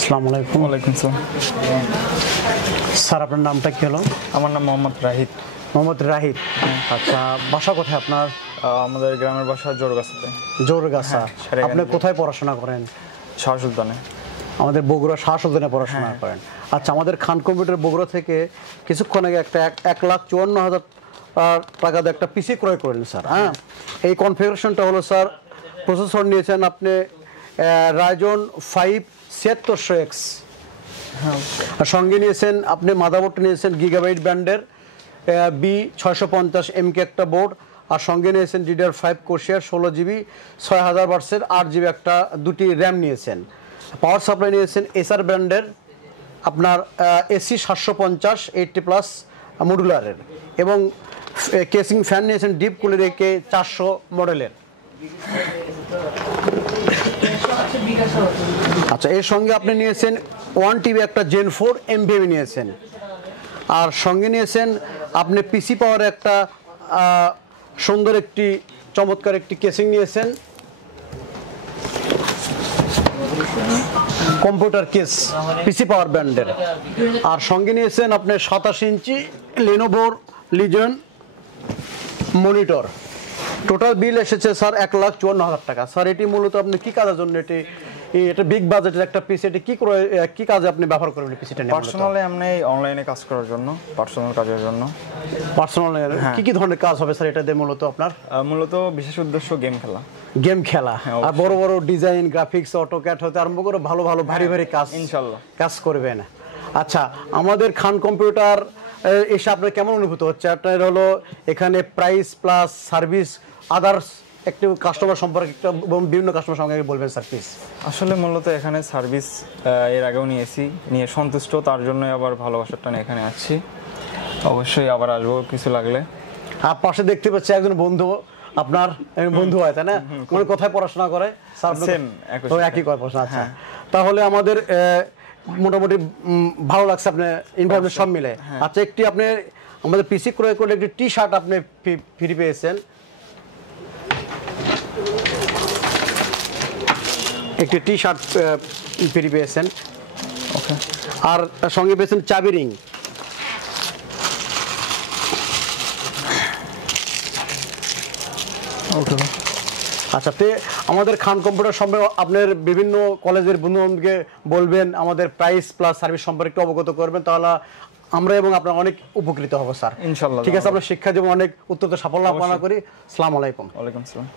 আসসালামু আলাইকুম। ওয়ালাইকুম আসসালাম। স্যার আপনার নামটা কি হলো? আমার নাম মোহাম্মদ রাহিদ। মোহাম্মদ রাহিদ। আচ্ছা, বাসা কোথায় আপনার? আমাদের গ্রামের বাসা জোরগাছাতে। জোরগাছা। সারেগান আপনি দিয়ে। কোথায় পড়াশোনা করেন? শাহ সুলতানে। আমাদের বগুড়া শাহসুলতানে পড়াশোনা করেন। আচ্ছা, আমাদের খান কম্পিউটার বগুড়া থেকে কিছুক্ষণ আগে একটা 1,54,000 টাকা দিয়ে একটা পিসি ক্রয় করলেন স্যার। হ্যাঁ, এই কনফিগারেশনটা হলো স্যার, প্রসেসর নিয়েছেন আপনি রাইজন 5 7600X, আর সঙ্গে নিয়েছেন আপনি মাদারবোর্ড নিয়েছেন গিগাবাইট ব্র্যান্ডের B650MK একটা বোর্ড, আর সঙ্গে নিয়েছেন DDR5 কোর্সিয়ার 16GB 6000 ওয়াটসের 8GB একটা দুটি র্যাম নিয়েছেন। পাওয়ার সাপ্লাই নিয়েছেন এসআর ব্র্যান্ডের আপনার AC 750 80+ মডুলারের, এবং কেসিং ফ্যান নিয়েছেন ডিপ কুলের AK 400 মডেলের। আচ্ছা, এর সঙ্গে আপনি নিয়েছেন 1TB একটা Gen 4 NVMe নিয়েছেন, আর সঙ্গে নিয়েছেন আপনি পিসি পাওয়ার একটা সুন্দর একটি চমৎকার একটি কেসিং নিয়েছেন, কম্পিউটার কেস পিসি পাওয়ার ব্র্যান্ডের, আর সঙ্গে নিয়েছেন আপনি 27 ইঞ্চি Lenovo Legion monitor. Total bill এসেছে স্যার 1,54,000 টাকা। স্যার, এটি মূলত আপনি কি কাজের জন্য, এটা বিগ বাজেটের একটা পিসি, এটি কি কাজে আপনি ব্যবহার করবেন পিসিটা নিয়ে? পার্সোনালি আমি অনলাইনে কাজ করার জন্য, পার্সোনাল কাজের জন্য। পার্সোনাল কি ধরনের কাজ হবে স্যার এটা দিয়ে মূলত আপনার? মূলত বিশেষ উদ্দেশ্য গেম খেলা। গেম খেলা, আর বড় বড় ডিজাইন গ্রাফিক্স অটোক্যাড হতে আরম্ভ করে ভালো ভালো ভারী ভারী কাজ ইনশাআল্লাহ কাজ করবেন। আচ্ছা, আমাদের খান কম্পিউটার এসে আপনার কেমন অনুভূত হচ্ছে? আপনার হলো এখানে প্রাইস প্লাস সার্ভিস আদার্স একটু কাস্টমার সম্পর্কে বিভিন্ন কাস্টমার সঙ্গে বলবেন স্যার প্লিজ। আসলে মূলত এখানে সার্ভিস এর আগেও নিয়ে সন্তুষ্ট, তার জন্য আবার ভালোবাসাটা নিয়ে এখানে আসছি। অবশ্যই আবার আসবো কিছু লাগলে। আর পাশে দেখতে পাচ্ছি একজন বন্ধু, আপনার বন্ধু হয় তাই না? মানে কোথায় পড়াশোনা করে স্যার? সেম একই করে পড়াশোনা। আচ্ছা, তাহলে আমাদের মোটামুটি ভালো লাগছে আপনার এনভায়রনমেন্ট সব মিলে। আচ্ছা, একটি আপনি আমাদের পিসি ক্রয় করলে একটি টি শার্ট আপনি ফ্রি পেয়েছেন, একটি টি শার্ট ফ্রি পেয়েছেন। ওকে। আর সঙ্গে পেয়েছেন চাবি রিং। ওকে। আচ্ছা, আমাদের খান কম্পিউটার সম্পর্কে আপনার বিভিন্ন কলেজের বন্ধুবান্ধবকে বলবেন, আমাদের প্রাইস প্লাস সার্ভিস সম্পর্কে অবগত করবেন, তাহলে আমরা এবং আপনারা অনেক উপকৃত হব স্যার। ইনশাআল্লাহ। ঠিক আছে, আপনার শিক্ষা জীবন অনেক উত্তর সাফল্য কামনা করি। আসসালামু আলাইকুম। ওয়ালাইকুম আসসালাম।